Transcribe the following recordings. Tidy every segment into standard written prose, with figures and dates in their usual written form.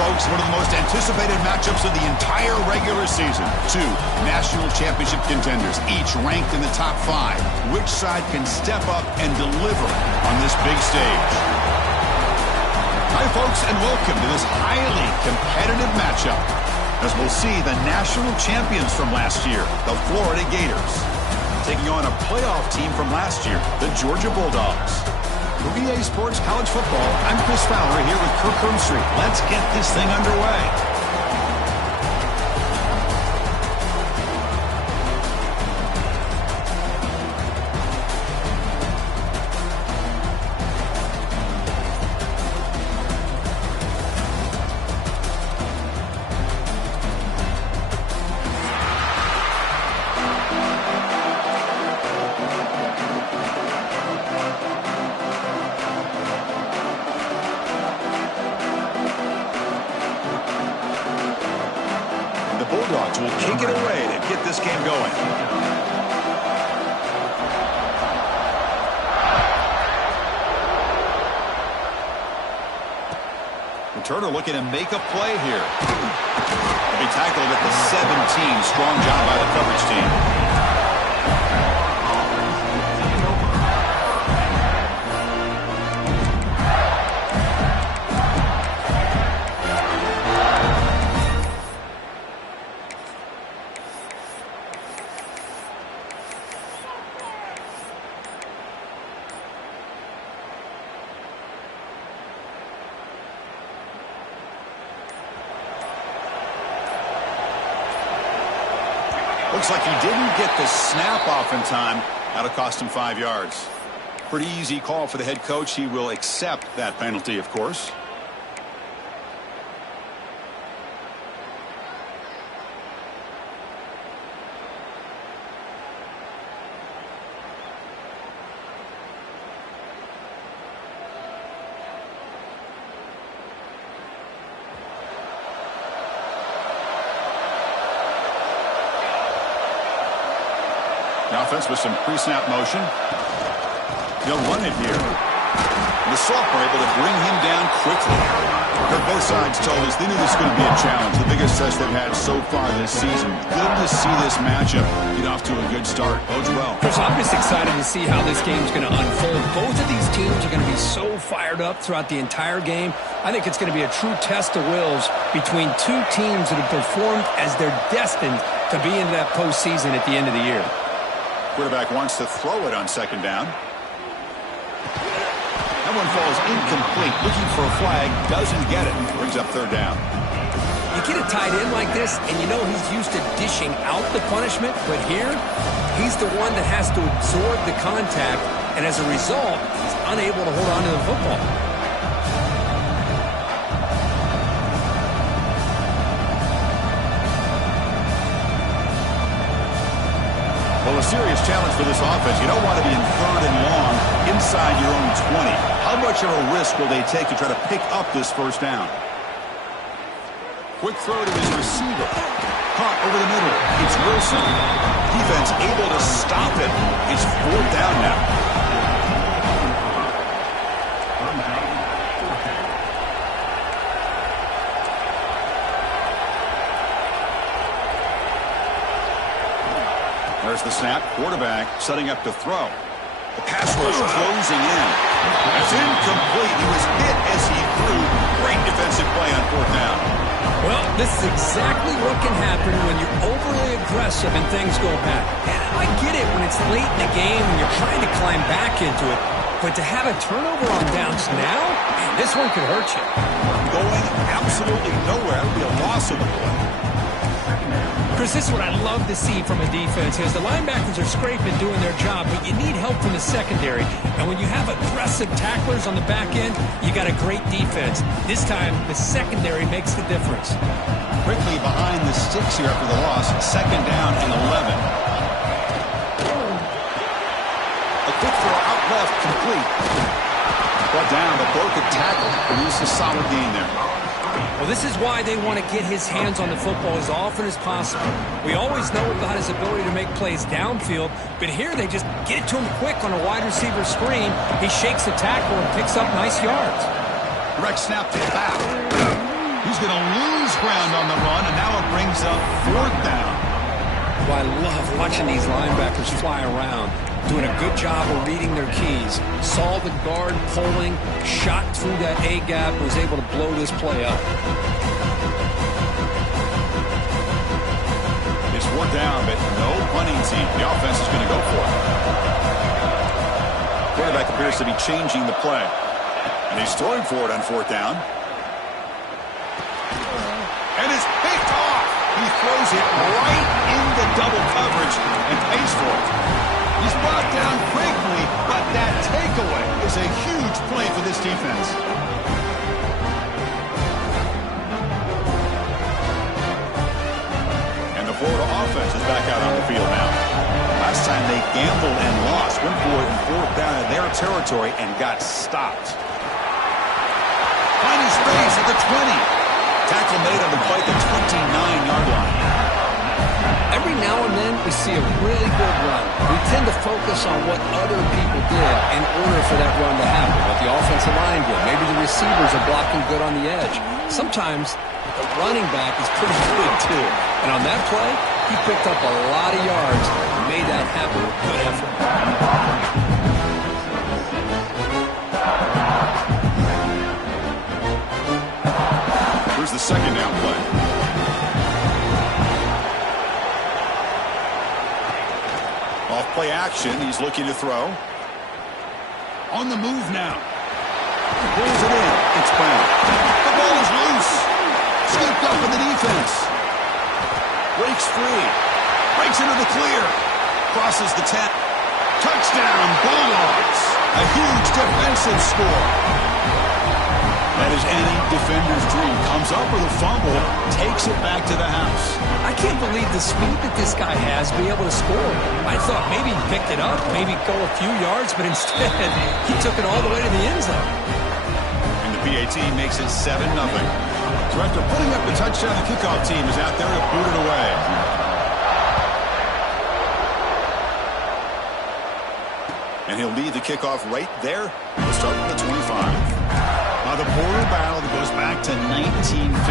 folks, one of the most anticipated matchups of the entire regular season. Two national championship contenders, each ranked in the top 5. Which side can step up and deliver on this big stage? Hi, folks, and welcome to this highly competitive matchup, as we'll see the national champions from last year, the Florida Gators, taking on a playoff team from last year, the Georgia Bulldogs. For EA Sports College Football, I'm Chris Fowler here with Kirk Herbstreit. Let's get this thing underway. Bulldogs will kick it away to get this game going. Returner looking to make a play here. He'll be tackled at the 17. Strong job by the coverage team. Looks like he didn't get the snap off in time. That'll cost him 5 yards. Pretty easy call for the head coach. He will accept that penalty, of course. The offense with some pre-snap motion. He'll run it here. The sophomore able to bring him down quickly. Both sides told us they knew this was going to be a challenge. The biggest test they've had so far this season. Good to see this matchup get off to a good start. Bodes well. Chris, I'm just excited to see how this game's going to unfold. Both of these teams are going to be so fired up throughout the entire game. I think it's going to be a true test of wills between two teams that have performed as they're destined to be in that postseason at the end of the year. Quarterback wants to throw it on second down. That one falls incomplete. Looking for a flag. Doesn't get it. Brings up third down. You get a tight end like this, and you know he's used to dishing out the punishment. But here, he's the one that has to absorb the contact. And as a result, he's unable to hold on to the football. Well, a serious challenge for this offense. You don't want to be in third and long inside your own 20. How much of a risk will they take to try to pick up this first down? Quick throw to his receiver. Caught over the middle. It's Wilson. Defense able to stop it. It's fourth down now. There's the snap. Quarterback setting up to throw. The pass rush closing in. That's incomplete. He was hit as he threw. Great defensive play on fourth down. Well, this is exactly what can happen when you're overly aggressive and things go bad. And I get it when it's late in the game and you're trying to climb back into it. But to have a turnover on downs now, man, this one could hurt you. Going absolutely nowhere. That would be a loss of the play. Chris, this is what I love to see from a defense is the linebackers are scraping doing their job, but you need help from the secondary. And when you have aggressive tacklers on the back end, you got a great defense. This time, the secondary makes the difference. Quickly behind the sticks here after the loss. Second down and 11. A quick throw out left, complete. Brought down, but broke a tackle. Produced a solid gain there. Well, this is why they want to get his hands on the football as often as possible. We always know about his ability to make plays downfield, but here they just get it to him quick on a wide receiver screen. He shakes the tackle and picks up nice yards. Direct snap to the back. He team's going to lose ground on the run, and now it brings up 4th down. Well, I love watching these linebackers fly around, doing a good job of reading their keys. Saw the guard pulling, shot through that A-gap, and was able to blow this play up. It's 4th down, but no punting team. The offense is going to go for it. Quarterback appears to be changing the play. And he's throwing for it on 4th down. And it's picked off. He throws it right into double coverage and pays for it. He's brought down quickly, but that takeaway is a huge play for this defense. And the Florida offense is back out on the field now. Last time they gambled and lost, went for it in 4th down in their territory and got stopped. Finding space at the 20. Tackle made on the play at the 29-yard line. Every now and then we see a really good run. We tend to focus on what other people did in order for that run to happen. What the offensive line did. Maybe the receivers are blocking good on the edge. Sometimes the running back is pretty good too. And on that play, he picked up a lot of yards and made that happen with good effort. Here's the 2nd down play. Off play action, he's looking to throw. On the move now. Pulls it in. It's Brown. The ball is loose. Scooped up in the defense. Breaks free. Breaks into the clear. Crosses the 10. Touchdown, Bulldogs. A huge defensive score. That is any defender's dream. Comes up with a fumble, takes it back to the house. I can't believe the speed that this guy has to be able to score. I thought maybe he picked it up, maybe go a few yards, but instead he took it all the way to the end zone. And the PAT makes it 7-0. So after putting up the touchdown, the kickoff team is out there to boot it away. And he'll lead the kickoff right there. We'll start with the 25. The border battle that goes back to 1915.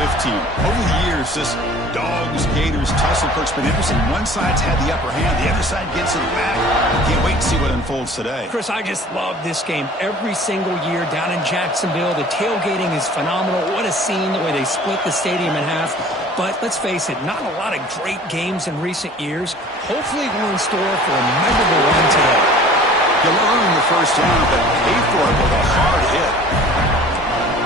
Over the years, this Dogs-Gators tussle perk's been interesting. One side's had the upper hand. The other side gets it back. Can't wait to see what unfolds today. Chris, I just love this game every single year down in Jacksonville. The tailgating is phenomenal. What a scene, the way they split the stadium in half. But let's face it, not a lot of great games in recent years. Hopefully we're in store for a memorable run today. You'll earn the first down, but pay for it with a hard hit.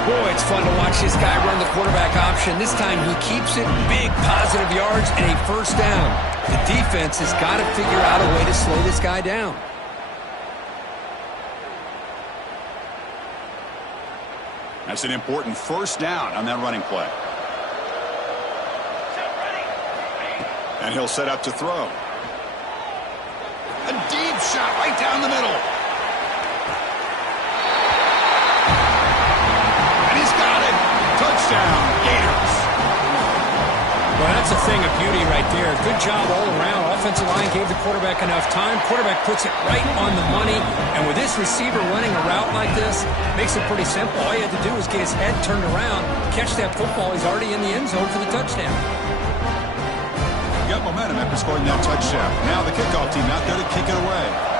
Boy, it's fun to watch this guy run the quarterback option. This time he keeps it, big positive yards, and a 1st down. The defense has got to figure out a way to slow this guy down. That's an important 1st down on that running play. And he'll set up to throw. A deep shot right down the middle. Touchdown, Gators. Well, that's a thing of beauty right there. Good job all around. Offensive line gave the quarterback enough time. Quarterback puts it right on the money. And with this receiver running a route like this, makes it pretty simple. All you had to do was get his head turned around, catch that football. He's already in the end zone for the touchdown. Got momentum after scoring that touchdown. Now the kickoff team out there to kick it away.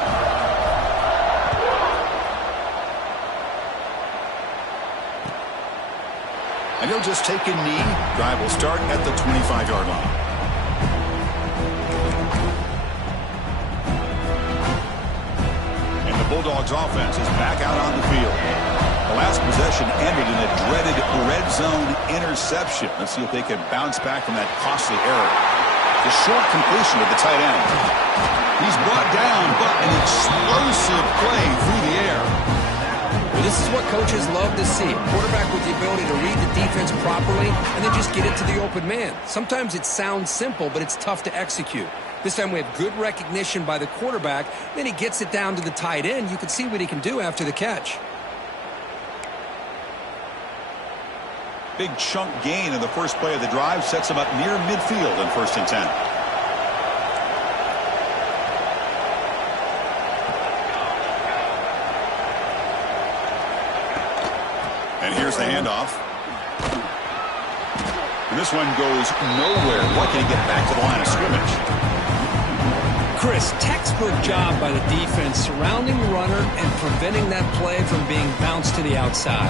And he'll just take a knee. Drive will start at the 25-yard line. And the Bulldogs offense is back out on the field. The last possession ended in a dreaded red zone interception. Let's see if they can bounce back from that costly error. The short completion of the tight end. He's brought down, but an explosive play through the air. Well, this is what coaches love to see. A quarterback with the ability to read the defense properly and then just get it to the open man. Sometimes it sounds simple, but it's tough to execute. This time we have good recognition by the quarterback. Then he gets it down to the tight end. You can see what he can do after the catch. Big chunk gain in the first play of the drive sets him up near midfield in 1st and 10. And here's the handoff. This one goes nowhere. What can he get back to the line of scrimmage? Chris, textbook job by the defense surrounding the runner and preventing that play from being bounced to the outside.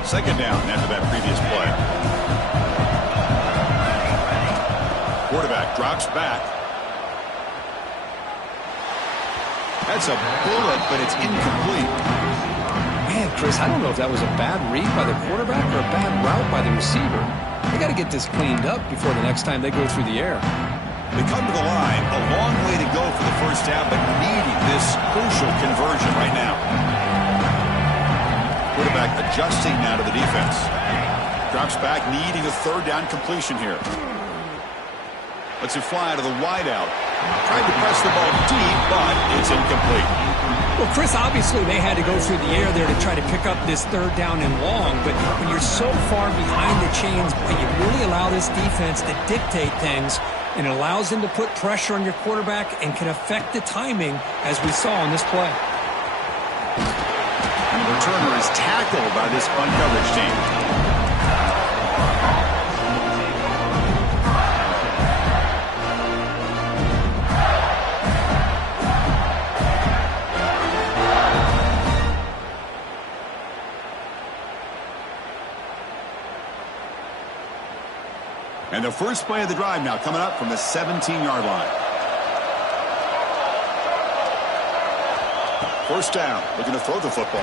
Second down after that previous play. Quarterback drops back. That's a bullet, but it's incomplete. Man, Chris, I don't know if that was a bad read by the quarterback or a bad route by the receiver. They got to get this cleaned up before the next time they go through the air. They come to the line, a long way to go for the first down, but needing this crucial conversion right now. Quarterback adjusting now to the defense. Drops back, needing a third down completion here. Lets it fly out of the wideout. Tried to press the ball deep, but it's incomplete. Well, Chris, obviously they had to go through the air there to try to pick up this third down and long, but when you're so far behind the chains, you really allow this defense to dictate things, and it allows them to put pressure on your quarterback and can affect the timing, as we saw on this play. And the returner is tackled by this uncoverage team. And the first play of the drive now coming up from the 17-yard line. First down, looking to throw the football.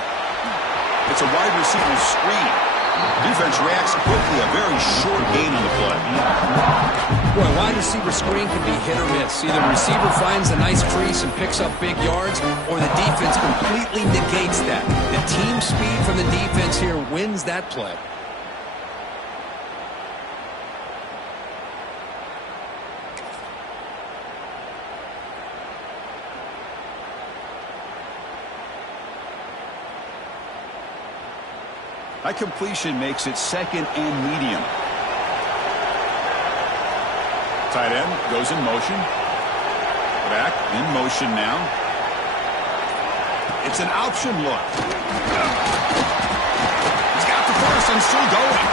It's a wide receiver screen. Defense reacts quickly, a very short gain on the play. Boy, wide receiver screen can be hit or miss. Either the receiver finds a nice crease and picks up big yards, or the defense completely negates that. The team speed from the defense here wins that play. That completion makes it second and medium. Tight end goes in motion. Back in motion now. It's an option look. He's got the first and still going.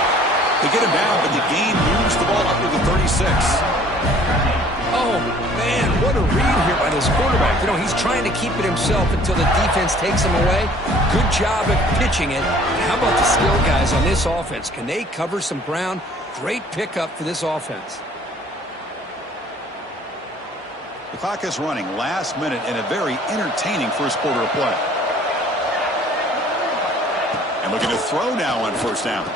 They get him down, but the gain moves the ball up to the 36. Oh, man, what a read here by this quarterback. You know, he's trying to keep it himself until the defense takes him away. Good job at pitching it. How about the skill guys on this offense? Can they cover some ground? Great pickup for this offense. The clock is running last minute in a very entertaining first quarter of play. And looking to throw now on first down.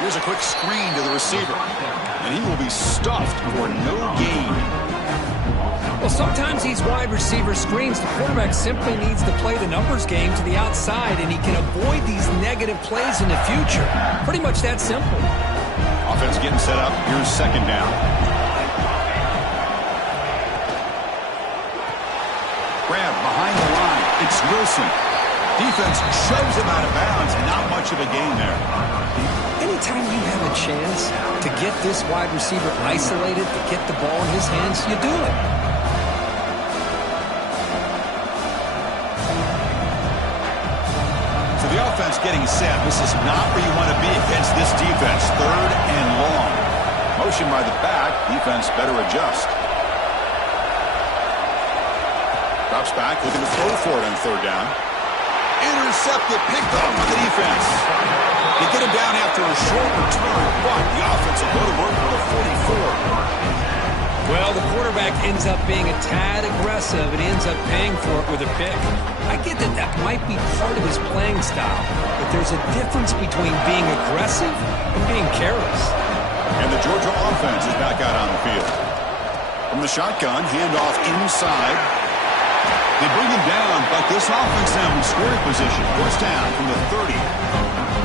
Here's a quick screen to the receiver. And he will be stuffed for no gain. Well, sometimes these wide receiver screens, the quarterback simply needs to play the numbers game to the outside, and he can avoid these negative plays in the future. Pretty much that simple. Offense getting set up. Here's second down. Grab behind the line. It's Wilson. Defense shoves him out of bounds, and not much of a gain there. Anytime you have a chance to get this wide receiver isolated, to get the ball in his hands, you do it. So the offense getting set. This is not where you want to be against this defense. Third and long. Motion by the back. Defense better adjust. Drops back, looking to throw for it on third down. Intercepted, picked up by the defense. They get him down after a short return, but the offense will go to work with a 44. Well, the quarterback ends up being a tad aggressive and ends up paying for it with a pick. I get that that might be part of his playing style, but there's a difference between being aggressive and being careless. And the Georgia offense is back out on the field. From the shotgun, handoff inside. They bring him down, but this offense now in scoring position. First down from the 30.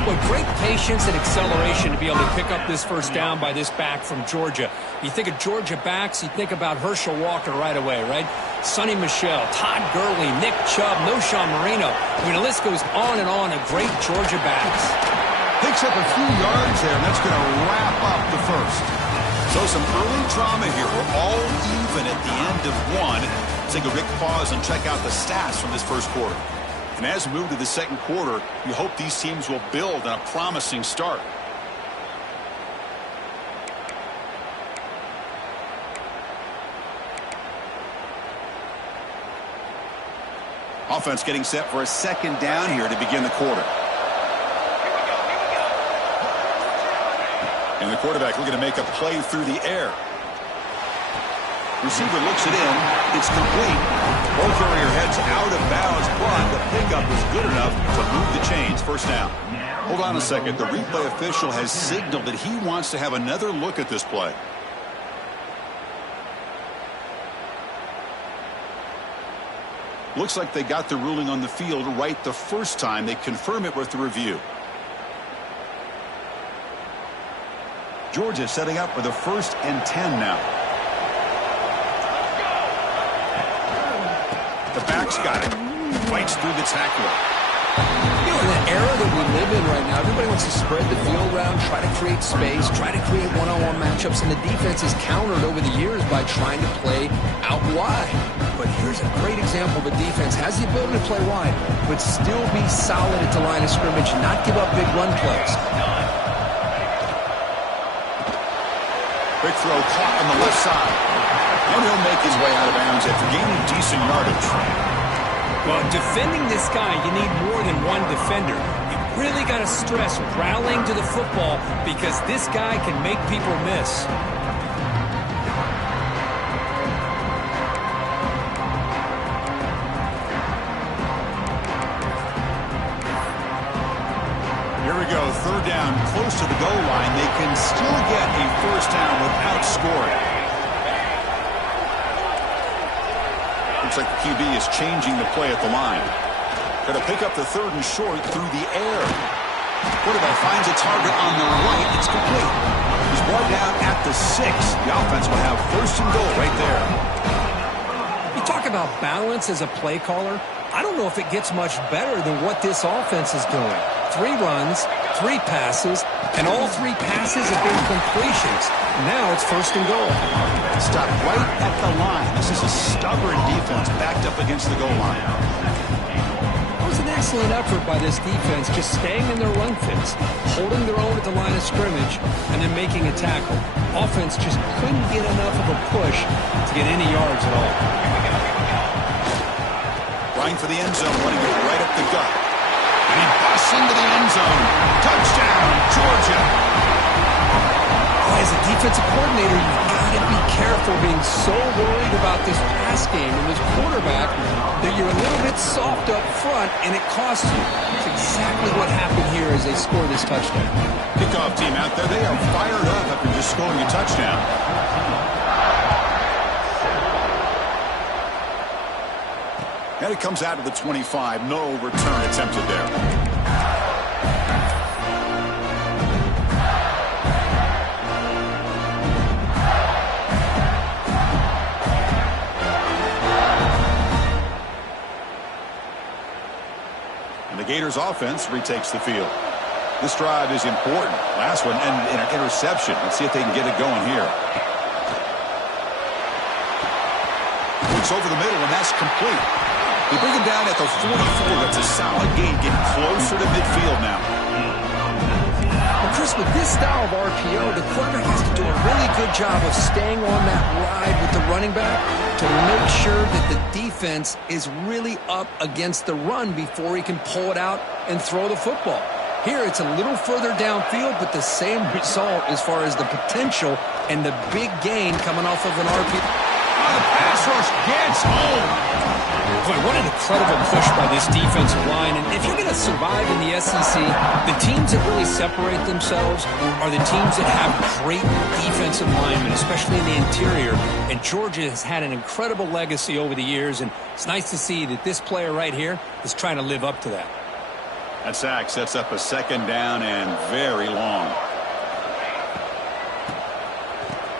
Well, great patience and acceleration to be able to pick up this first down by this back from Georgia. You think of Georgia backs, you think about Herschel Walker right away, right? Sonny Michel, Todd Gurley, Nick Chubb, Noshawn Marino. I mean, the list goes on and on of great Georgia backs. Picks up a few yards there, and that's going to wrap up the first. So some early drama here. We're all even at the end of one. Let's take a quick pause and check out the stats from this first quarter. And as we move to the second quarter, you hope these teams will build on a promising start. Offense getting set for a second down here to begin the quarter. And the quarterback looking to make a play through the air. Receiver looks it in. It's complete. Ball carrier heads out of bounds, but the pickup is good enough to move the chains. First down. Hold on a second. The replay official has signaled that he wants to have another look at this play. Looks like they got the ruling on the field right the first time. They confirm it with the review. Georgia setting up for the 1st and 10 now. The back's got it. Fights through the tackler. You know, in the era that we live in right now, everybody wants to spread the field around, try to create space, try to create one-on-one matchups, and the defense has countered over the years by trying to play out wide. But here's a great example of a defense has the ability to play wide, but still be solid at the line of scrimmage, not give up big run plays. Quick throw caught on the left side. And he'll make his way out of bounds after gaining decent yardage. Well, defending this guy, you need more than one defender. You really got to stress rallying to the football because this guy can make people miss. Here we go, 3rd down, close to the goal line. They can still get a first down without scoring. Looks like the QB is changing the play at the line. Going to pick up the 3rd and short through the air. Quarterback finds a target on the right. It's complete. He's brought down at the 6. The offense will have 1st and goal right there. You talk about balance as a play caller. I don't know if it gets much better than what this offense is doing. 3 runs, 3 passes, and all 3 passes have been completions. Now it's 1st and goal. Stop right at the line. This is a stubborn defense backed up against the goal line. It was an excellent effort by this defense, just staying in their run fits, holding their own at the line of scrimmage, and then making a tackle. Offense just couldn't get enough of a push to get any yards at all. Running for the end zone, running it right up the gut. And he busts into the end zone. Touchdown, Georgia. As a defensive coordinator, you've got to be careful being so worried about this pass game and this quarterback that you're a little bit soft up front, and it costs you. It's exactly what happened here as they score this touchdown. Kickoff team out there, they are fired up after just scoring a touchdown. And it comes out to the 25. No return attempted there. And the Gators offense retakes the field. This drive is important. Last one and an interception. Let's see if they can get it going here. Looks over the middle, and that's complete. They bring him down at the 44. That's a solid gain, getting closer to midfield now. Well, Chris, with this style of RPO, the quarterback has to do a really good job of staying on that ride with the running back to make sure that the defense is really up against the run before he can pull it out and throw the football. Here, it's a little further downfield, but the same result as far as the potential and the big gain coming off of an RPO. Oh, the pass rush gets home. Boy, what an incredible push by this defensive line. And if you're going to survive in the SEC, the teams that really separate themselves are the teams that have great defensive linemen, especially in the interior. And Georgia has had an incredible legacy over the years, and it's nice to see that this player right here is trying to live up to that. That sack sets up a 2nd down and very long.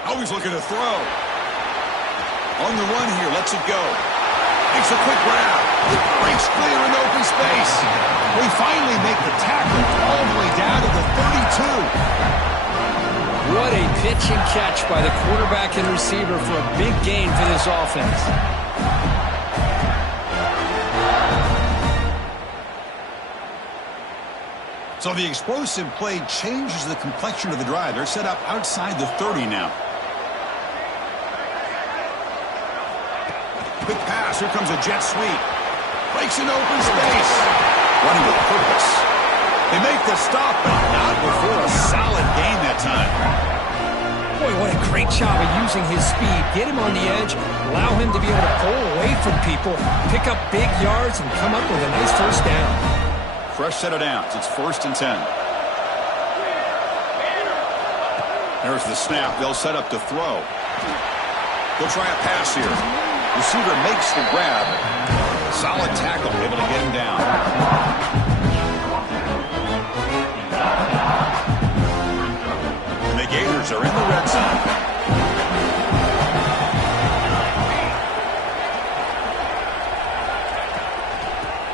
Always looking to throw. On the run here, lets it go. Makes a quick grab. Breaks clear in open space. We finally make the tackle all the way down to the 32. What a pitch and catch by the quarterback and receiver for a big gain for this offense. So the explosive play changes the complexion of the drive. They're set up outside the 30 now. Quick pass. Here comes a jet sweep. Breaks an open space. Running with purpose. They make the stop, but not before a solid gain that time. Boy, what a great job of using his speed. Get him on the edge, allow him to be able to pull away from people, pick up big yards, and come up with a nice first down. Fresh set of downs. It's 1st and 10. There's the snap. They'll set up to throw. They'll try a pass here. Receiver makes the grab. Solid tackle, able to get him down. And the Gators are in the red zone.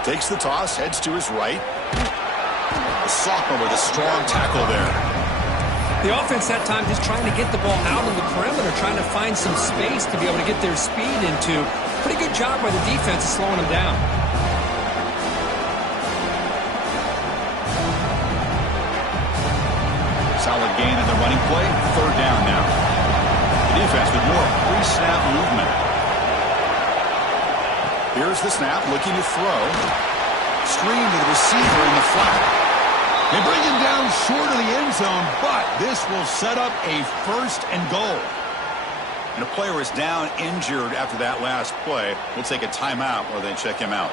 Takes the toss, heads to his right. The sophomore with a strong tackle there. The offense that time just trying to get the ball out on the perimeter, trying to find some space to be able to get their speed into. Pretty good job by the defense of slowing them down. Solid gain in the running play. 3rd down now. The defense with more pre-snap movement. Here's the snap, looking to throw. Screen to the receiver in the flat. They bring him down short of the end zone, but this will set up a 1st and goal. And a player is down injured after that last play. We'll take a timeout while they check him out.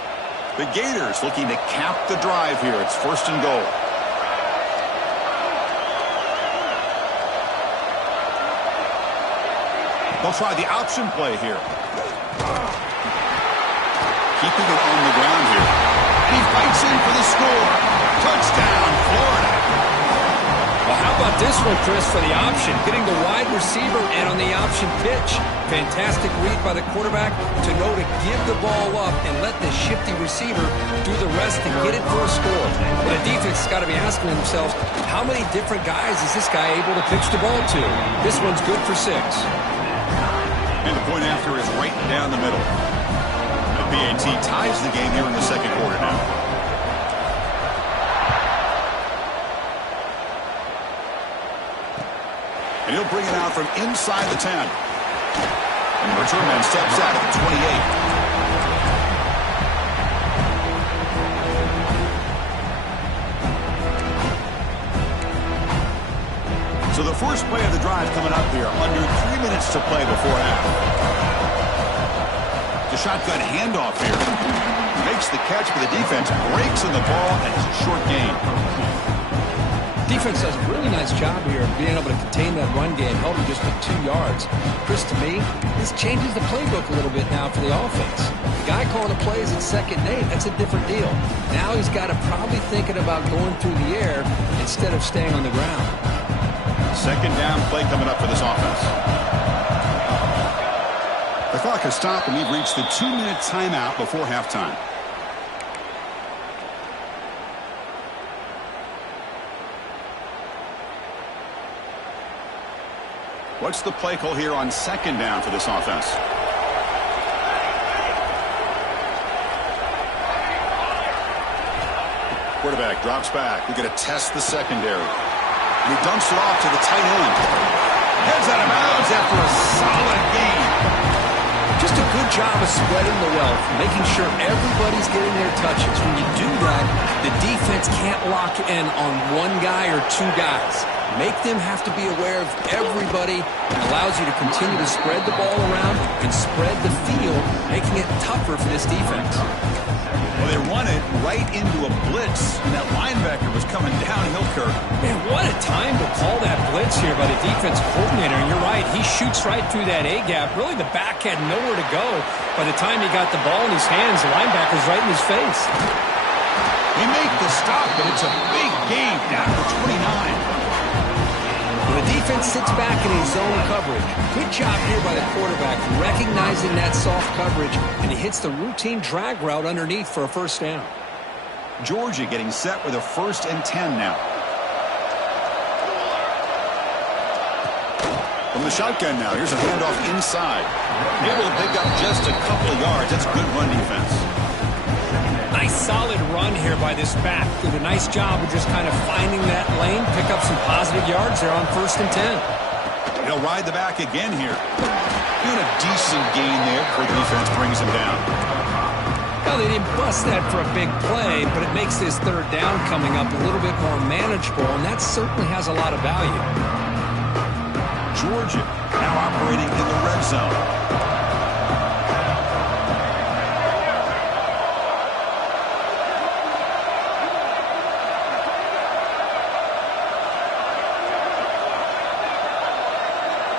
The Gators looking to cap the drive here. It's 1st and goal. They'll try the option play here. Keeping it on the ground here. And he fights in for the score. Touchdown, Florida. Well, how about this one, Chris, for the option? Getting the wide receiver and on the option pitch. Fantastic read by the quarterback to know to give the ball up and let the shifty receiver do the rest and get it for a score. Well, the defense has got to be asking themselves, how many different guys is this guy able to pitch the ball to? This one's good for 6. And the point after is right down the middle. The PAT ties the game here in the 2nd quarter now. And he'll bring it out from inside the 10. And the return man steps out at the 28. So the first play of the drive coming up here. Under 3 minutes to play before half. The shotgun handoff here. Makes the catch, but the defense breaks on the ball, and it's a short gain. Defense does a really nice job here of being able to contain that run game, held him just with 2 yards. Chris, to me, this changes the playbook a little bit now for the offense. The guy calling the plays at 2nd and 8, that's a different deal. Now he's got to probably thinking about going through the air instead of staying on the ground. 2nd down play coming up for this offense. The clock has stopped, and we've reached the 2-minute timeout before halftime. What's the play call here on 2nd down for this offense? Quarterback drops back. We're going to test the secondary. And he dumps it off to the tight end. Heads out of bounds after a solid gain. Just a good job of spreading the wealth, making sure everybody's getting their touches. When you do that, the defense can't lock in on one guy or 2 guys. Make them have to be aware of everybody, and allows you to continue to spread the ball around and spread the field, making it tougher for this defense. Well, they run it right into a blitz, and that linebacker was coming downhill, Kirk. Man, what a time to call that blitz here by the defense coordinator. And you're right, he shoots right through that A-gap. Really, the back had nowhere to go. By the time he got the ball in his hands, the linebacker's right in his face. They make the stop, but it's a big gain down to 29. The defense sits back in his zone coverage. Good job here by the quarterback, recognizing that soft coverage, and he hits the routine drag route underneath for a 1st down. Georgia getting set with a 1st and 10 now. From the shotgun now, here's a handoff inside. Able to pick up just a couple of yards. That's good run defense. Nice solid run here by this back. Did a nice job of just kind of finding that lane, pick up some positive yards there on 1st and 10. He'll ride the back again here. Doing a decent gain there before the defense brings him down. Well, they didn't bust that for a big play, but it makes this third down coming up a little bit more manageable, and that certainly has a lot of value. Georgia now operating in the red zone.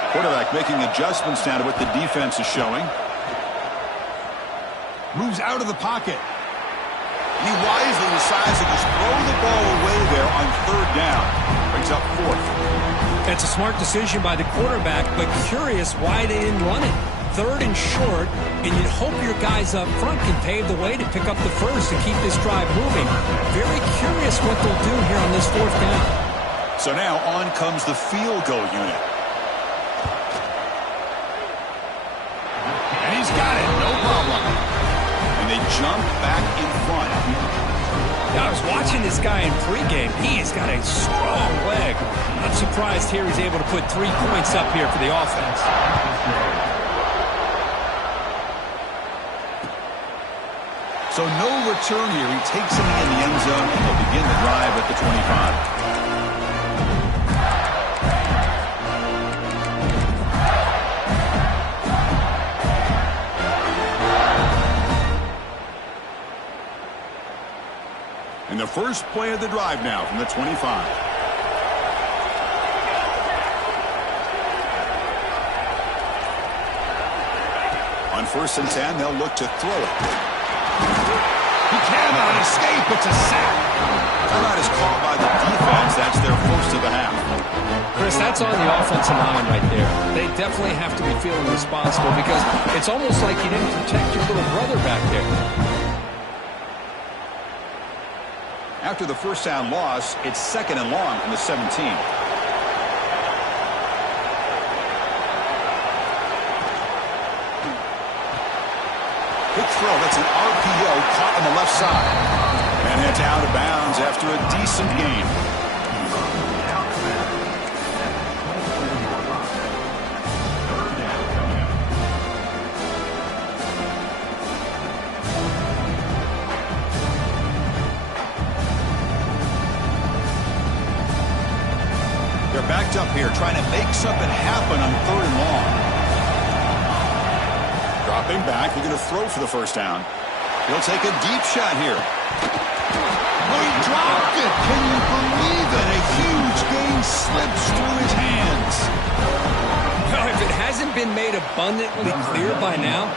Quarterback making adjustments now to what the defense is showing. Moves out of the pocket. He wisely decides to just throw the ball away there on third down. Brings up fourth. That's a smart decision by the quarterback, but curious why they didn't run it. Third and short, and you'd hope your guys up front can pave the way to pick up the first and keep this drive moving. Very curious what they'll do here on this fourth down. So now on comes the field goal unit. And he's got it, no problem. And they jump back in front. Now, I was watching this guy in pregame. He has got a strong leg. Not surprised here he's able to put 3 points up here for the offense. So no return here. He takes him in the end zone, and they'll begin the drive at the 25. And the first play of the drive now from the 25. On 1st and 10, they'll look to throw it. He cannot escape. It's a sack. Timeout is called by the defense. That's their first of the half. Chris, that's on the offensive line right there. They definitely have to be feeling responsible because it's almost like you didn't protect your little brother back there. After the first down loss, it's 2nd and long from the 17. Quick throw. That's an RPO caught on the left side. And it's out of bounds after a decent gain. They're backed up here trying to make something happen on 3rd and long. Dropping back, they're going to throw for the first down. He'll take a deep shot here. Oh, he dropped it. Can you believe it? A huge gain slips through his hands. Well, if it hasn't been made abundantly clear by now,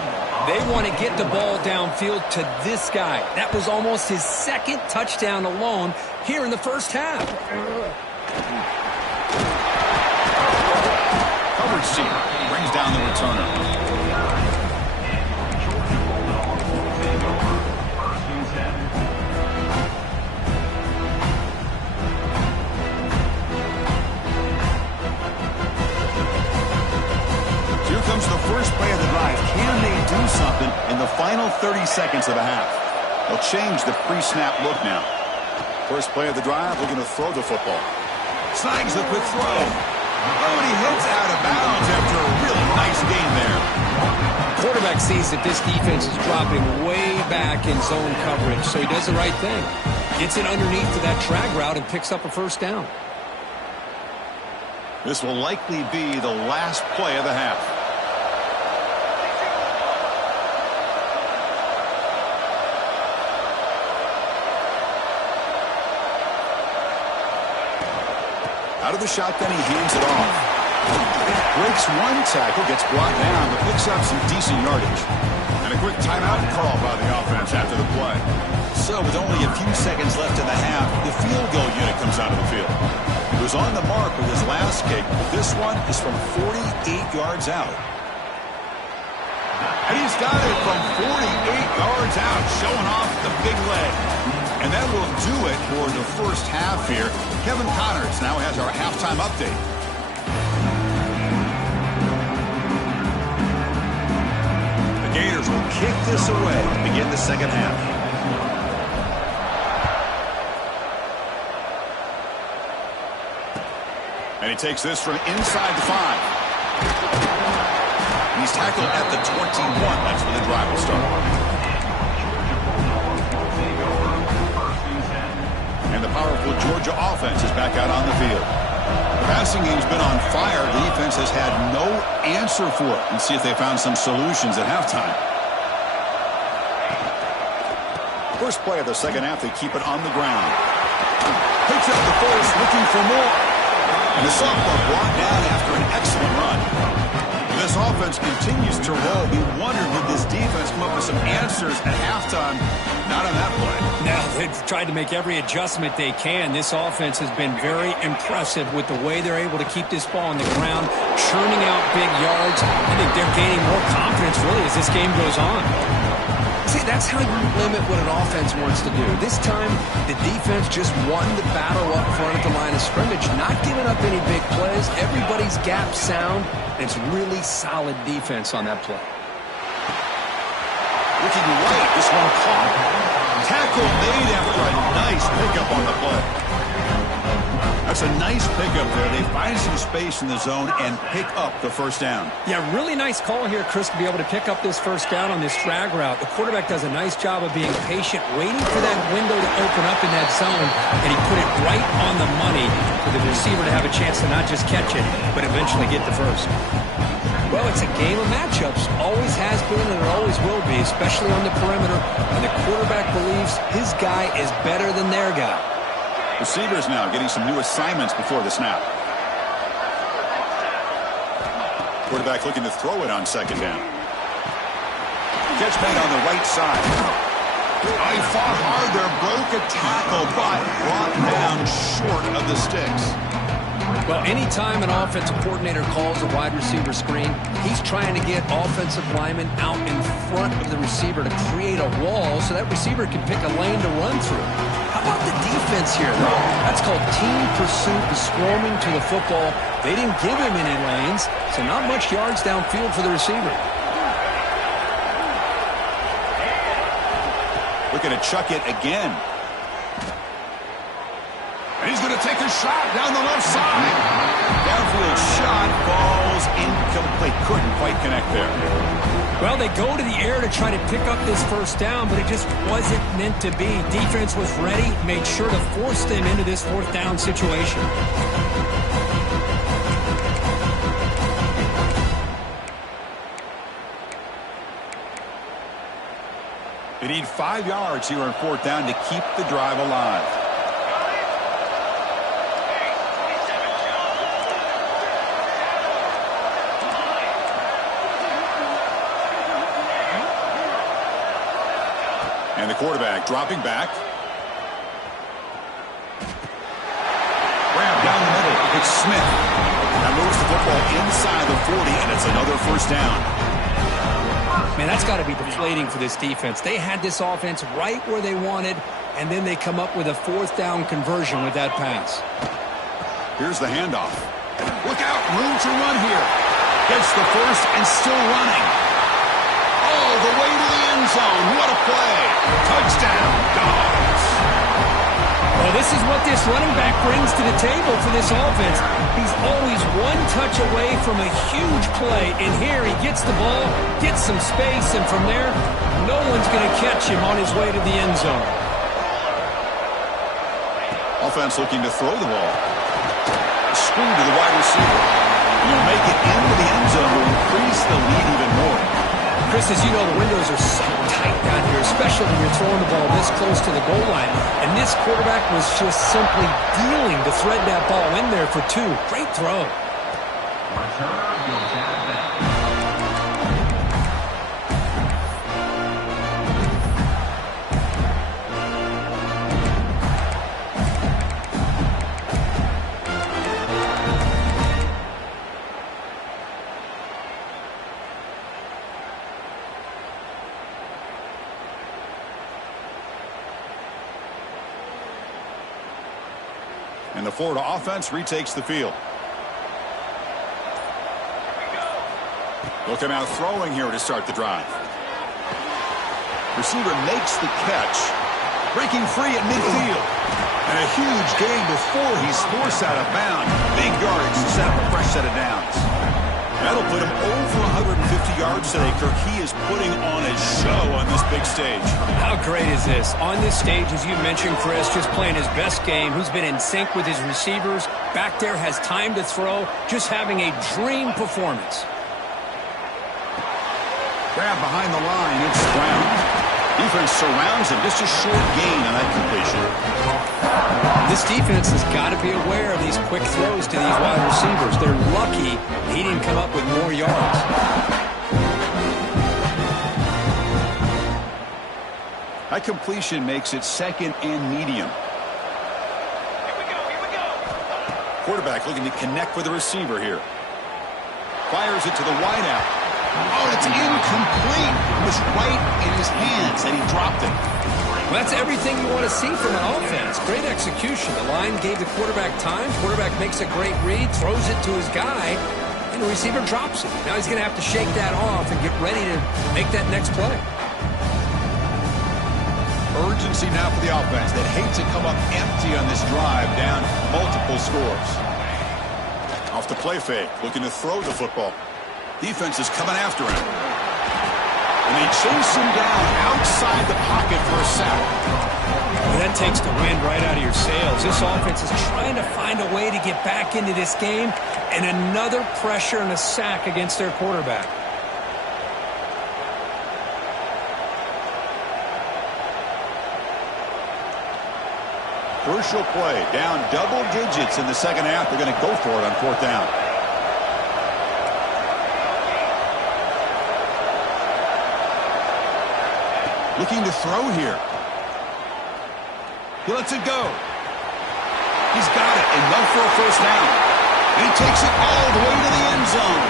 they want to get the ball downfield to this guy. That was almost his 2nd touchdown alone here in the first half. Coverage team brings down the returner. Here comes the first play of the drive. Can they do something in the final 30 seconds of the half? They'll change the pre-snap look now. First play of the drive, we're going to throw the football. Snags the quick throw. Oh, and he hits out of bounds after a really nice gain there. Quarterback sees that this defense is dropping way back in zone coverage, so he does the right thing. Gets it underneath to that drag route and picks up a first down. This will likely be the last play of the half. Out of the shotgun, he hands it off. Breaks one tackle, gets brought down, but picks up some decent yardage. And a quick timeout call by the offense after the play. So with only a few seconds left in the half, the field goal unit comes out of the field. He was on the mark with his last kick, but this one is from 48 yards out. And he's got it from 48 yards out, showing off the big leg. And that will do it for the first half here. Kevin Connors now has our halftime update. The Gators will kick this away to begin the second half. And he takes this from inside the 5. He's tackled at the 21. That's where the drive will start. powerful Georgia offense is back out on the field. The passing game's been on fire. The defense has had no answer for it. Let's see if they found some solutions at halftime. First play of the second half, they keep it on the ground. Picks up the force, looking for more. And the sophomore brought down after an excellent run. This offense continues to roll. We wondered, would this defense come up with some answers at halftime? Not on that play. Now, they've tried to make every adjustment they can. This offense has been very impressive with the way they're able to keep this ball on the ground, churning out big yards. I think they're gaining more confidence, really, as this game goes on. See, that's how you limit what an offense wants to do. This time, the defense just won the battle up front at the line of scrimmage, not giving up any big plays. Everybody's gap sound, and it's really solid defense on that play. Looking right, this one caught. Tackle made after a nice pickup on the play. That's a nice pickup there. They find some space in the zone and pick up the first down. Yeah, really nice call here, Chris, to be able to pick up this first down on this drag route. The quarterback does a nice job of being patient, waiting for that window to open up in that zone, and he put it right on the money for the receiver to have a chance to not just catch it, but eventually get the first. Well, it's a game of matchups. Always has been and it always will be, especially on the perimeter. And the quarterback believes his guy is better than their guy. Receivers now getting some new assignments before the snap. Quarterback looking to throw it on second down. Catch made on the right side. Oh, he fought hard there, broke a tackle, but brought down short of the sticks. Well, anytime an offensive coordinator calls a wide receiver screen, he's trying to get offensive linemen out in front of the receiver to create a wall so that receiver can pick a lane to run through. How about the defense here, though? That's called team pursuit, the swarming to the football. They didn't give him any lanes, so not much yards downfield for the receiver. Looking to chuck it again. And he's going to take a shot down the left side. Downfield shot falls incomplete. Couldn't quite connect there. Well, they go to the air to try to pick up this first down, but it just wasn't meant to be. Defense was ready, made sure to force them into this fourth down situation. They need 5 yards here on fourth down to keep the drive alive. And the quarterback dropping back. Grab down the middle. It's Smith. That moves the football inside the 40, and it's another first down. Man, that's got to be deflating for this defense. They had this offense right where they wanted, and then they come up with a fourth down conversion with that pass. Here's the handoff. Look out, room to run here. Gets the first and still running. Oh, the way to the end zone. What a play. Touchdown, Dogs. Well, this is what this running back brings to the table for this offense. He's always one touch away from a huge play, and here he gets the ball, gets some space, and from there, no one's going to catch him on his way to the end zone. Offense looking to throw the ball. Screen to the wide receiver. He'll make it into the end zone to increase the lead even more. Chris, as you know, the windows are so tight down here, especially when you're throwing the ball this close to the goal line. And this quarterback was just simply dealing to thread that ball in there for two. Great throw. And the Florida offense retakes the field. Looking out throwing here to start the drive. Receiver makes the catch. Breaking free at midfield. And a huge gain before he's forced out of bounds. Big yardage to set up a fresh set of downs. That'll put him over 150 yards today, Kirk. He is putting on a show on this big stage. How great is this? On this stage, as you mentioned, Chris, just playing his best game, who's been in sync with his receivers. Back there, has time to throw, just having a dream performance. Grab behind the line, it's Brown. Defense surrounds him, just a short gain on that completion. This defense has got to be aware of these quick throws to these wide receivers. They're lucky he didn't come up with more yards. That completion makes it second and medium. Here we go. Quarterback looking to connect with the receiver here. Fires it to the wideout. Oh, it's incomplete. It was right in his hands, and he dropped it. Well, that's everything you want to see from an offense. Great execution. The line gave the quarterback time. Quarterback makes a great read, throws it to his guy, and the receiver drops it. Now he's going to have to shake that off and get ready to make that next play. Urgency now for the offense that hates to come up empty on this drive, down multiple scores. Off the play fake, looking to throw the football. Defense is coming after him. And they chase him down outside the pocket for a sack. Well, that takes the wind right out of your sails. This offense is trying to find a way to get back into this game, and another pressure and a sack against their quarterback. Crucial play, down double digits in the second half. They're going to go for it on fourth down. Looking to throw here. He lets it go. He's got it, enough for a first down. And he takes it all the way to the end zone.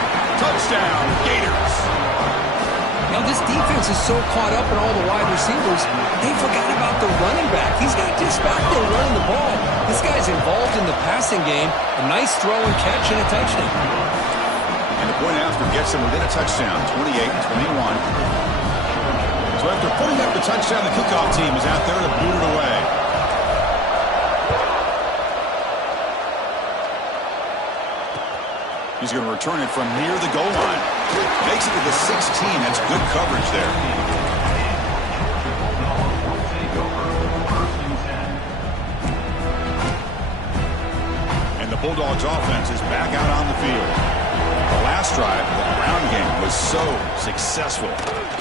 Touchdown, Gators. Now, this defense is so caught up in all the wide receivers, they forgot about the running back. He's not just back there running the ball. This guy's involved in the passing game. A nice throw and catch and a touchdown. And the point after gets him within a touchdown, 28-21. So after putting up the touchdown, the kickoff team is out there to boot it away. He's going to return it from near the goal line. Makes it to the 16. That's good coverage there. And the Bulldogs offense is back out on the field. The last drive, the ground game, was so successful.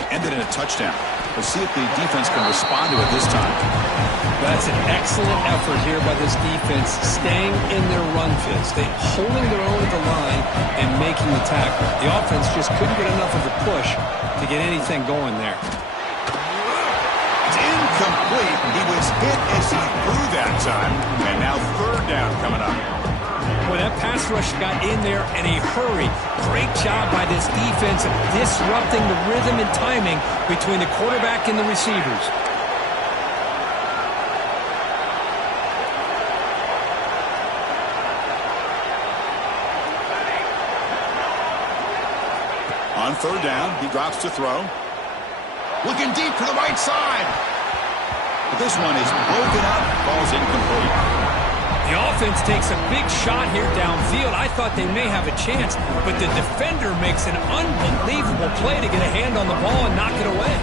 Ended in a touchdown. We'll see if the defense can respond to it this time. That's an excellent effort here by this defense, staying in their run fits. They holding their own at the line and making the tackle. The offense just couldn't get enough of a push to get anything going there. It's incomplete. He was hit as he threw that time. And now third down coming up. Well, that pass rush got in there in a hurry. Great job by this defense of disrupting the rhythm and timing between the quarterback and the receivers. On third down, he drops to throw. Looking deep to the right side. But this one is broken up. Ball's incomplete. The offense takes a big shot here downfield. I thought they may have a chance, but the defender makes an unbelievable play to get a hand on the ball and knock it away.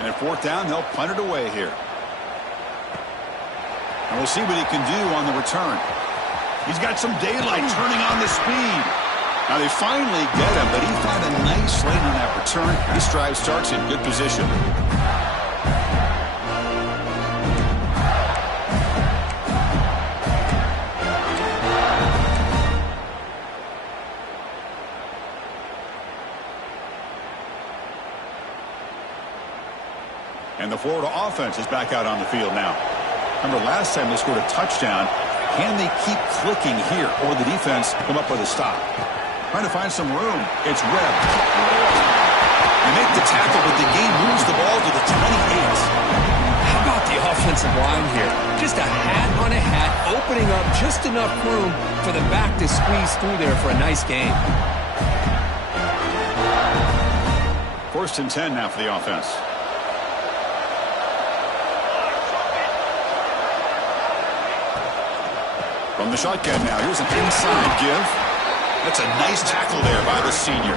And at fourth down, they'll punt it away here. And we'll see what he can do on the return. He's got some daylight turning on the speed. Now they finally get him, but he found a nice lane on that return. This drive starts in good position. And the Florida offense is back out on the field now. Remember, last time they scored a touchdown. Can they keep clicking here, or the defense come up with a stop? Trying to find some room. It's Webb. They make the tackle, but the game moves the ball to the 28. How about the offensive line here? Just a hat on a hat, opening up just enough room for the back to squeeze through there for a nice game. First and 10 now for the offense. From the shotgun now, here's an inside give. That's a nice tackle there by the senior.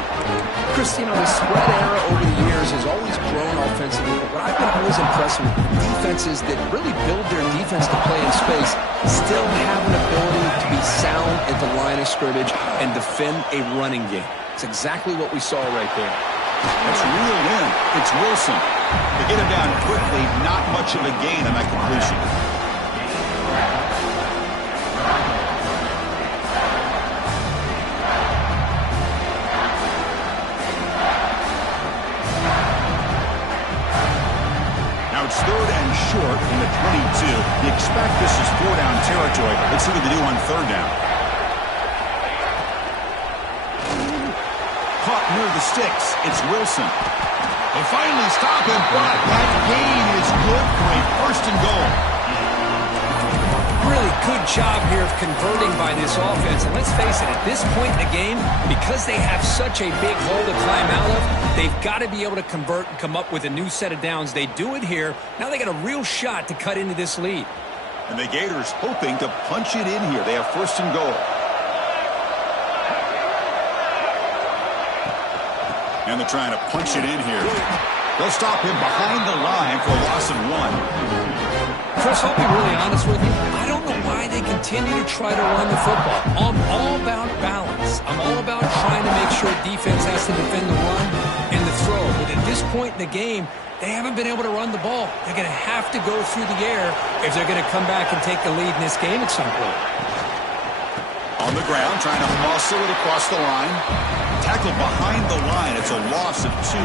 Chris, the spread era over the years has always grown offensively, but what I've been always impressed with defenses that really build their defense to play in space still have an ability to be sound at the line of scrimmage and defend a running game. It's exactly what we saw right there. That's reeled in. It's Wilson. They get him down quickly, not much of a gain on that completion. It's 3rd and short from the 22. You expect this is 4-down territory. Let's see what they do on 3rd down. Caught near the sticks. It's Wilson. They finally stop him, but that gain is good for a 1st and goal. Really good job here of converting by this offense. And let's face it, at this point in the game, because they have such a big hole to climb out of, they've got to be able to convert and come up with a new set of downs. They do it here. Now they got a real shot to cut into this lead. And the Gators hoping to punch it in here. They have 1st and goal. And they're trying to punch it in here. They'll stop him behind the line for a loss of 1. Chris, I'll be really honest with you. I don't know why they continue to try to run the football. I'm all about balance. I'm all about trying to make sure defense has to defend the run and the throw. But at this point in the game, they haven't been able to run the ball. They're going to have to go through the air if they're going to come back and take the lead in this game at some point. On the ground, trying to muscle it across the line. Tackle behind the line. It's a loss of 2.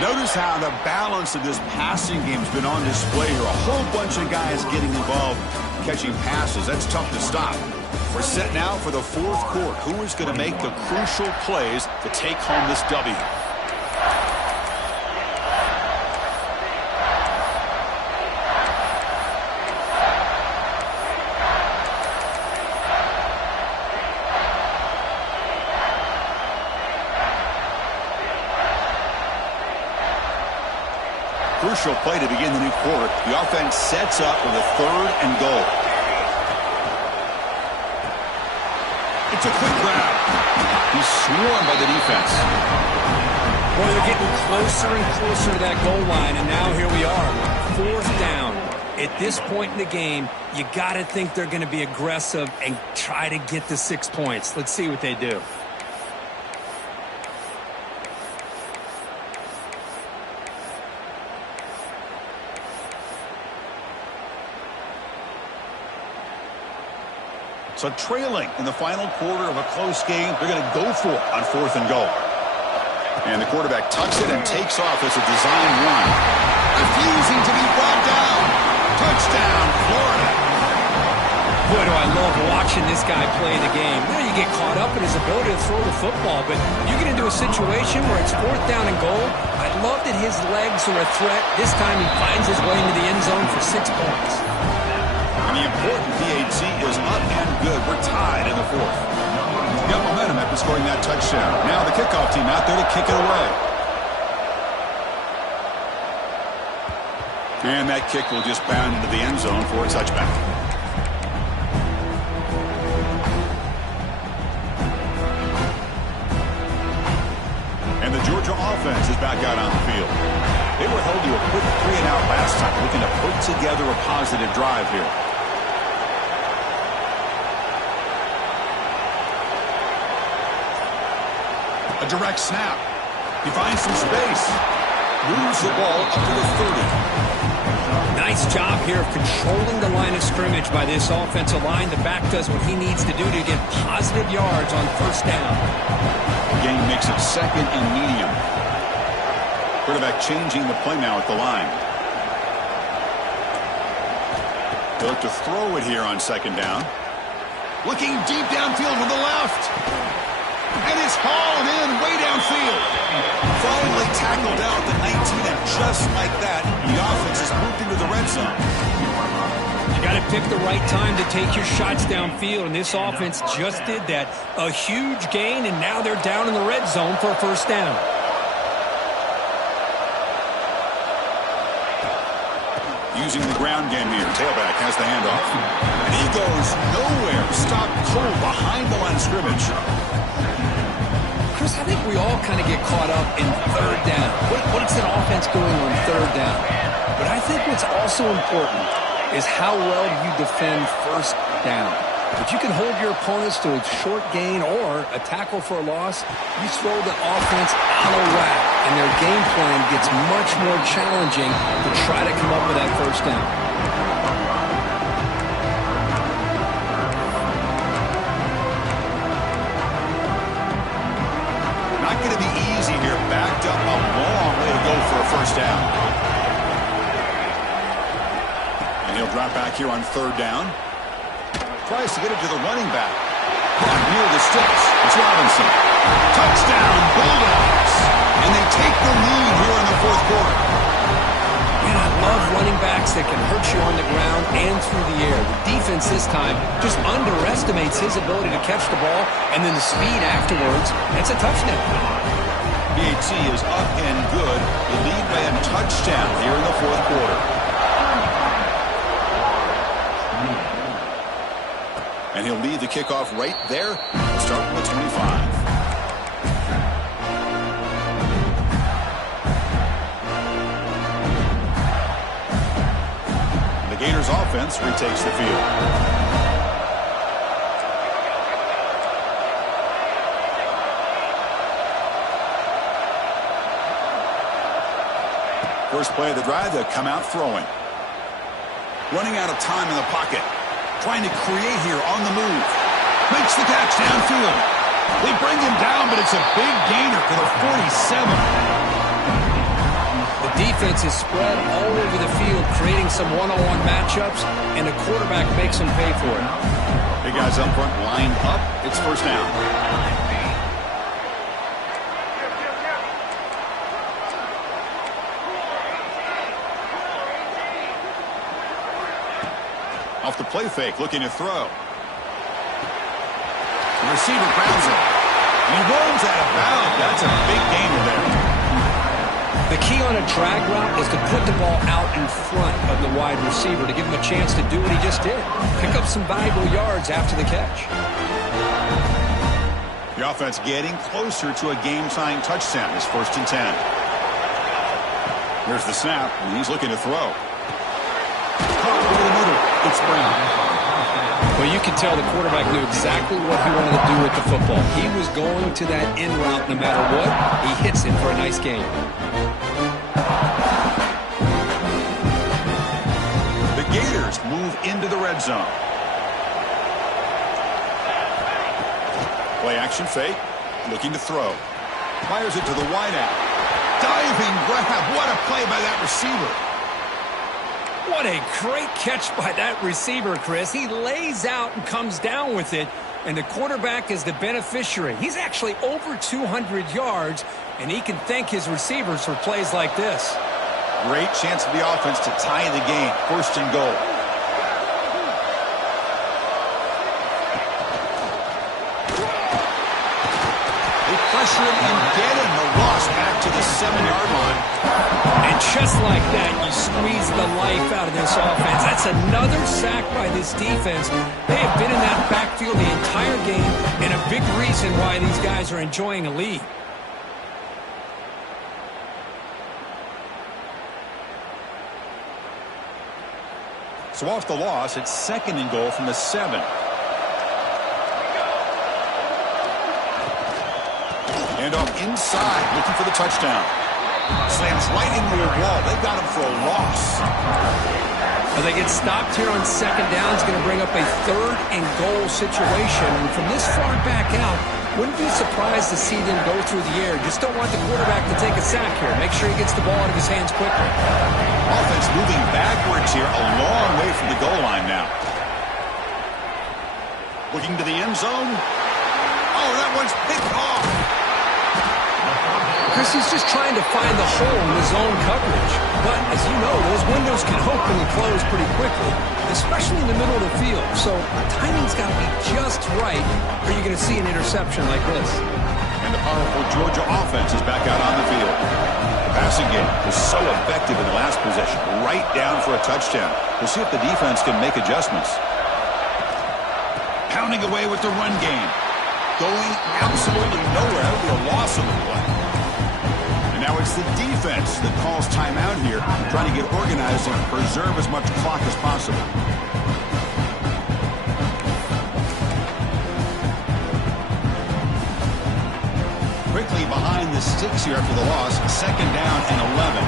Notice how the balance of this passing game has been on display here. A whole bunch of guys getting involved catching passes. That's tough to stop. We're set now for the 4th quarter. Who is going to make the crucial plays to take home this W? Crucial play to begin the new quarter. The offense sets up with a 3rd and goal. It's a quick grab. He's swarmed by the defense. Well, they're getting closer and closer to that goal line, and now here we are, 4th down. At this point in the game, you got to think they're going to be aggressive and try to get the 6 points. Let's see what they do. So trailing in the final quarter of a close game, they're going to go for it on 4th and goal. And the quarterback tucks it and takes off as a design run. Refusing to be brought down. Touchdown, Florida. Boy, do I love watching this guy play the game. You know, you get caught up in his ability to throw the football, but you get into a situation where it's 4th down and goal. I love that his legs are a threat. This time he finds his way into the end zone for 6 points. And the important PAT is up and good. We're tied in the 4th. Got momentum after scoring that touchdown. Now the kickoff team out there to kick it away. And that kick will just bound into the end zone for a touchback. And the Georgia offense is back out on the field. They were held to a quick 3-and-out last time, looking to put together a positive drive here. A direct snap. He finds some space. Moves the ball up to the 30. Nice job here of controlling the line of scrimmage by this offensive line. The back does what he needs to do to get positive yards on 1st down. The game makes it 2nd and medium. Quarterback changing the play now at the line. They'll look to throw it here on 2nd down. Looking deep downfield with the left. And it's hauled in way downfield. Finally tackled out the 19, and just like that, the offense is moved into the red zone. You got to to pick the right time to take your shots downfield, and this offense just did that. A huge gain, and now they're down in the red zone for a first down. Using the ground game here. Tailback has the handoff. And he goes nowhere. Stopped cold behind the line of scrimmage. Chris, I think we all kind of get caught up in third down. What's an offense doing on third down? But I think what's also important is how well you defend first down. If you can hold your opponents to a short gain or a tackle for a loss, you throw the offense out of whack, and their game plan gets much more challenging to try to come up with that first down. Not going to be easy here. Backed up a long way to go for a first down. And he'll drop back here on third down. Tries to get it to the running back. Caught near the sticks. It's Robinson. Touchdown, Bulldogs. And they take the lead here in the fourth quarter. Man, I love running backs that can hurt you on the ground and through the air. The defense this time just underestimates his ability to catch the ball, and then the speed afterwards. It's a touchdown. BAT is up and good. The lead by a touchdown here in the fourth quarter. And he'll lead the kickoff right there. Start with 25. The Gators offense retakes the field. First play of the drive, they'll come out throwing. Running out of time in the pocket. Trying to create here on the move. Makes the catch downfield. They bring him down, but it's a big gainer for the 47. The defense is spread all over the field, creating some one-on-one matchups, and the quarterback makes them pay for it. Big guys up front lined up. It's first down. Off the play fake, looking to throw. The receiver grabs it. He rolls out of bounds. That's a big gainer there. The key on a drag route is to put the ball out in front of the wide receiver to give him a chance to do what he just did. Pick up some valuable yards after the catch. The offense getting closer to a game-tying touchdown. It's 1st and 10. Here's the snap, and he's looking to throw. Caught over the middle. It's Brown. Well, you can tell the quarterback knew exactly what he wanted to do with the football. He was going to that in route no matter what. He hits it for a nice gain. The Gators move into the red zone. Play action fake. Looking to throw. Fires it to the wideout. Diving grab. What a play by that receiver. What a great catch by that receiver, Chris. He lays out and comes down with it, and the quarterback is the beneficiary. He's actually over 200 yards, and he can thank his receivers for plays like this. Great chance for the offense to tie the game. 1st and goal. They pressure him and get him. The loss back to the 7-yard line. And just like that, you squeeze the life out of this offense. That's another sack by this defense. They have been in that backfield the entire game, and a big reason why these guys are enjoying a lead. So off the loss, it's 2nd and goal from the 7. Hand off inside, looking for the touchdown. Slams right into a wall. They got him for a loss. Well, they get stopped here on 2nd down. It's going to bring up a 3rd and goal situation. And from this far back out, wouldn't be surprised to see them go through the air. Just don't want the quarterback to take a sack here. Make sure he gets the ball out of his hands quickly. Offense moving backwards here, a long way from the goal line now. Looking to the end zone. Oh, that one's picked off. Chris, he's just trying to find the hole in the zone coverage. But, as you know, those windows can open and close pretty quickly, especially in the middle of the field. So timing's got to be just right, or you're going to see an interception like this. And the powerful Georgia offense is back out on the field. The passing game was so effective in the last possession, right down for a touchdown. We'll see if the defense can make adjustments. Pounding away with the run game. Going absolutely nowhere. That would be a loss of the play. And now it's the defense that calls timeout here, trying to get organized and preserve as much clock as possible. Quickly behind the sticks here after the loss. 2nd down and 11.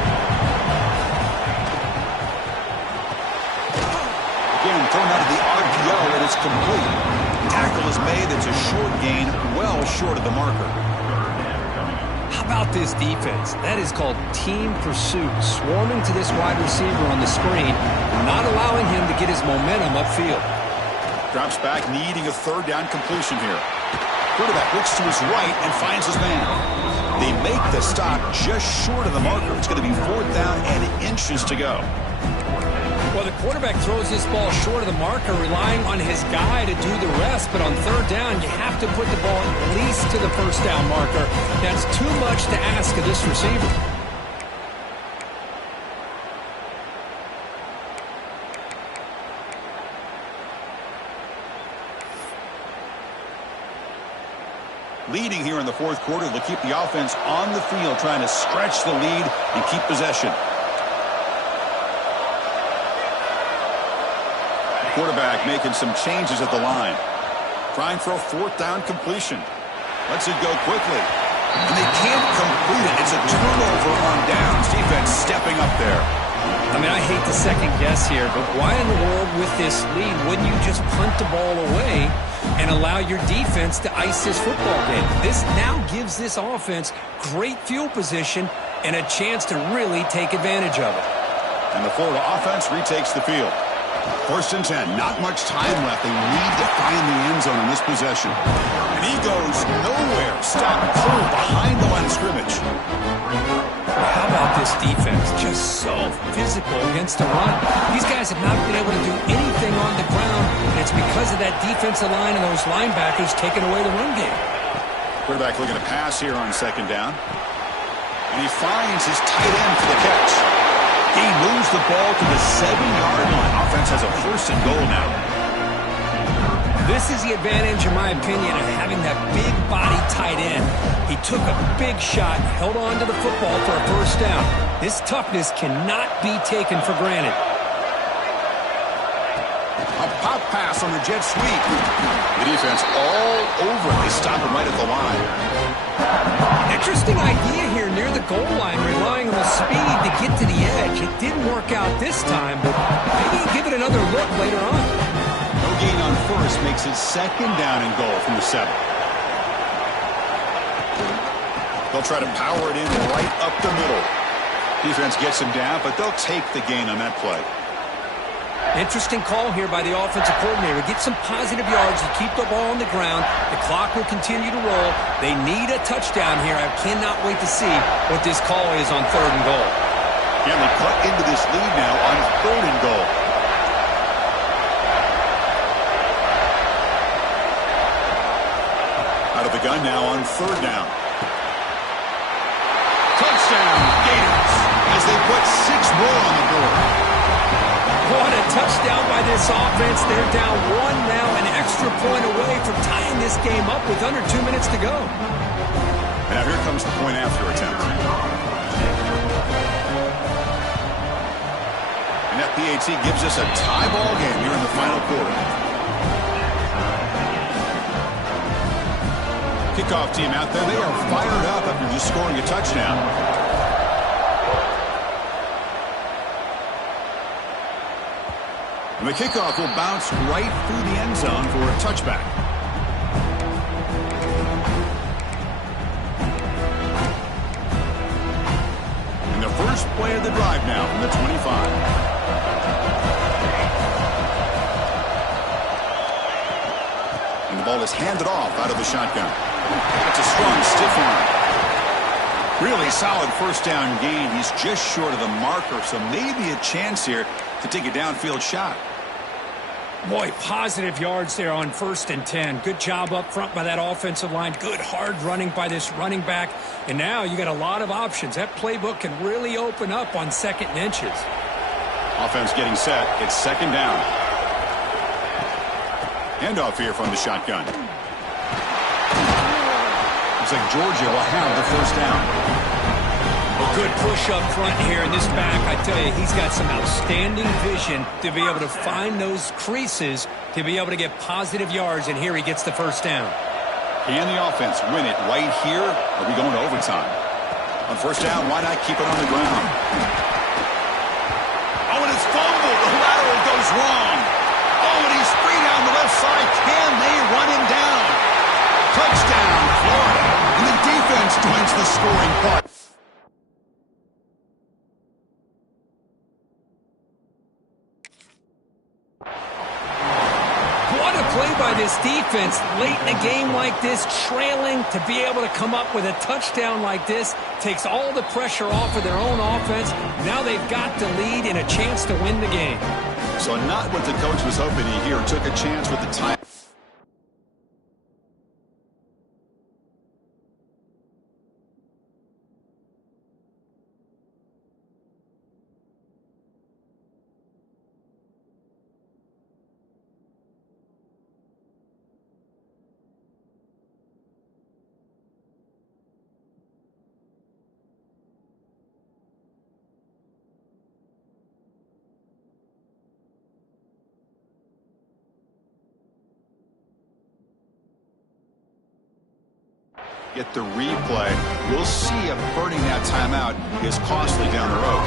Again, thrown out of the RPO, and it's complete. Tackle is made. It's a short gain, well short of the marker. How about this defense? That is called team pursuit. Swarming to this wide receiver on the screen, not allowing him to get his momentum upfield. Drops back, needing a 3rd down completion here. Quarterback looks to his right and finds his man. They make the stop just short of the marker. It's going to be 4th down and inches to go. Well, the quarterback throws this ball short of the marker, relying on his guy to do the rest. But on 3rd down, you have to put the ball at least to the 1st down marker. That's too much to ask of this receiver. Leading here in the 4th quarter, they'll keep the offense on the field, trying to stretch the lead and keep possession. Quarterback making some changes at the line. Trying for a 4th down completion. Lets it go quickly. And they can't complete it. It's a turnover on downs. Defense stepping up there. I mean, I hate to second guess here, but why in the world with this lead wouldn't you just punt the ball away and allow your defense to ice this football game? This now gives this offense great field position and a chance to really take advantage of it. And the Florida offense retakes the field. 1st and 10. Not much time left. They need to find the end zone in this possession. And he goes nowhere. Stop cold behind the line of scrimmage. How about this defense? Just so physical against the run. These guys have not been able to do anything on the ground, and it's because of that defensive line and those linebackers taking away the run game. Quarterback looking to pass here on 2nd down. And he finds his tight end for the catch. He moves the ball to the 7-yard line. Offense has a 1st and goal now. This is the advantage, in my opinion, of having that big body tight end. He took a big shot, held on to the football for a 1st down. This toughness cannot be taken for granted. A pop pass on the jet sweep. The defense all over it. They stop him right at the line. Interesting idea here near the goal line, relying on the speed to get to the edge. It didn't work out this time, but maybe give it another look later on. No gain on 1st makes it 2nd down and goal from the 7. They'll try to power it in right up the middle. Defense gets him down, but they'll take the gain on that play. Interesting call here by the offensive coordinator. Get some positive yards. You keep the ball on the ground. The clock will continue to roll. They need a touchdown here. I cannot wait to see what this call is on 3rd and goal. Yeah, they cut into this lead now on 3rd and goal. Out of the gun now on 3rd down. Touchdown, Gators, as they put 6 more on the board. What a touchdown by this offense. They're down 1 now, an extra point away from tying this game up with under 2 minutes to go. And now here comes the point after attempt. And that PAT gives us a tie ball game here in the final quarter. Kickoff team out there, they are fired up after just scoring a touchdown. And the kickoff will bounce right through the end zone for a touchback. And the first play of the drive now from the 25. And the ball is handed off out of the shotgun. That's a strong stiff arm. Really solid first down gain. He's just short of the marker, so maybe a chance here to take a downfield shot. Boy, positive yards there on 1st and 10. Good job up front by that offensive line. Good hard running by this running back. And now you got a lot of options. That playbook can really open up on 2nd and inches. Offense getting set. It's 2nd down. Handoff here from the shotgun. Looks like Georgia will have the 1st down. A good push up front here in this back. I tell you, he's got some outstanding vision to be able to find those creases to be able to get positive yards, and here he gets the 1st down. Can the offense win it right here? Or are we going to overtime? On 1st down, why not keep it on the ground? Oh, and it's fumbled. The lateral goes wrong. Oh, and he's free down the left side. Can they run him down? Touchdown, Florida. And the defense joins the scoring part. Play by this defense late in a game like this, trailing, to be able to come up with a touchdown like this takes all the pressure off of their own offense. Now they've got the lead and a chance to win the game. So not what the coach was hoping to hear. Took a chance with the time. Get the replay. We'll see if burning that timeout is costly down the road.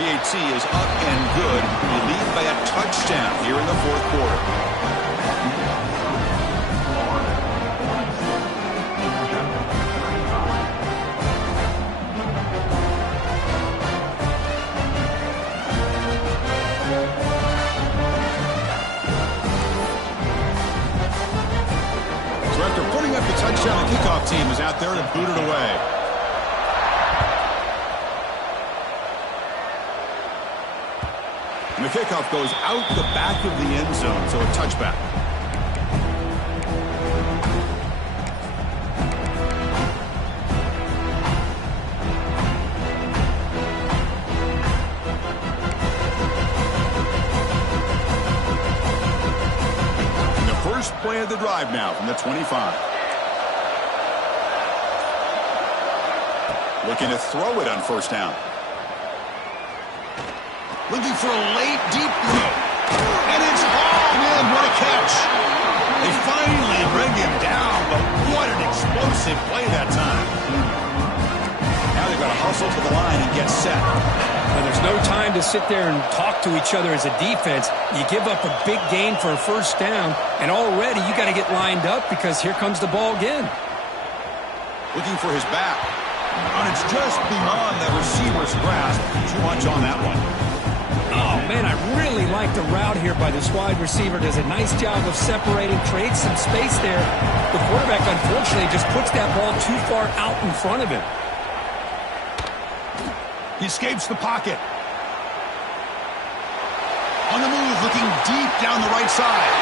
PAT is up and good. You lead by a touchdown here in the 4th quarter. The touchdown kickoff team is out there to boot it away. And the kickoff goes out the back of the end zone, so a touchback. And the first play of the drive now from the 25. Looking to throw it on 1st down. Looking for a late, deep throw. And it's hauled in. What a catch. They finally bring him down, but what an explosive play that time. Now they've got to hustle to the line and get set. Well, there's no time to sit there and talk to each other as a defense. You give up a big gain for a 1st down, and already you got to get lined up because here comes the ball again. Looking for his back. And it's just beyond the receiver's grasp. Too much on that one. Oh, man, I really like the route here by this wide receiver. Does a nice job of separating, creates some space there. The quarterback, unfortunately, just puts that ball too far out in front of him. He escapes the pocket. On the move, looking deep down the right side.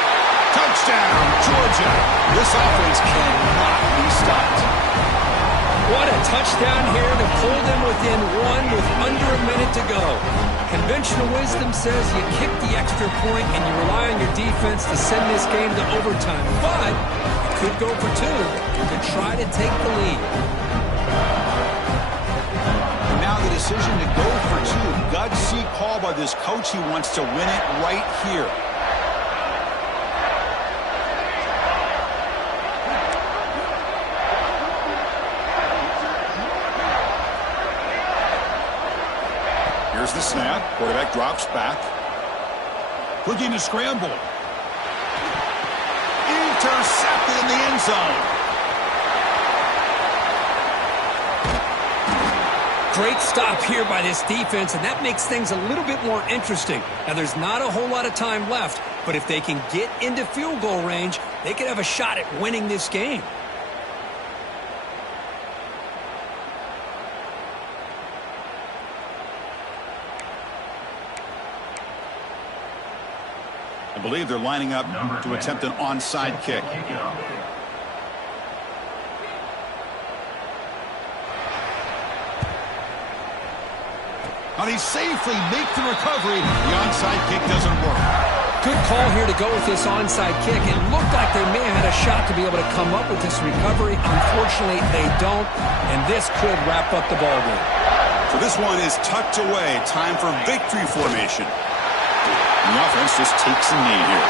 Touchdown, Georgia. This offense cannot be stopped. What a touchdown here to pull them within one with under a minute to go. Conventional wisdom says you kick the extra point and you rely on your defense to send this game to overtime. But you could go for 2 to try to take the lead. And now the decision to go for 2. Gutsy call by this coach. He wants to win it right here. Here's the snap. Quarterback drops back. Looking to scramble. Intercepted in the end zone. Great stop here by this defense, and that makes things a little bit more interesting. Now, there's not a whole lot of time left, but if they can get into field goal range, they could have a shot at winning this game. I believe they're lining up to attempt an onside kick. Now he safely makes the recovery. The onside kick doesn't work. Good call here to go with this onside kick. It looked like they may have had a shot to be able to come up with this recovery. Unfortunately, they don't, and this could wrap up the ballgame. So this one is tucked away. Time for victory formation. The offense just takes a knee here.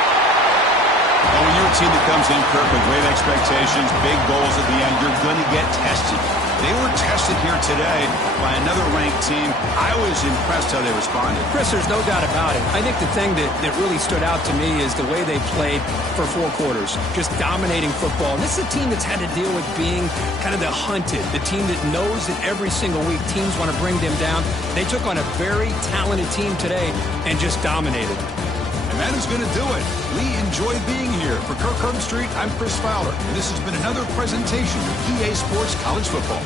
And when you're a team that comes in, Kirk, with great expectations, big goals at the end, you're going to get tested. They were tested here today by another ranked team. I was impressed how they responded. Chris, there's no doubt about it. I think the thing that really stood out to me is the way they played for 4 quarters, just dominating football. And this is a team that's had to deal with being kind of the hunted, the team that knows that every single week teams want to bring them down. They took on a very talented team today and just dominated. And that is going to do it. We enjoy being here. For Kirk Herbstreit, I'm Chris Fowler, and this has been another presentation of EA Sports College Football.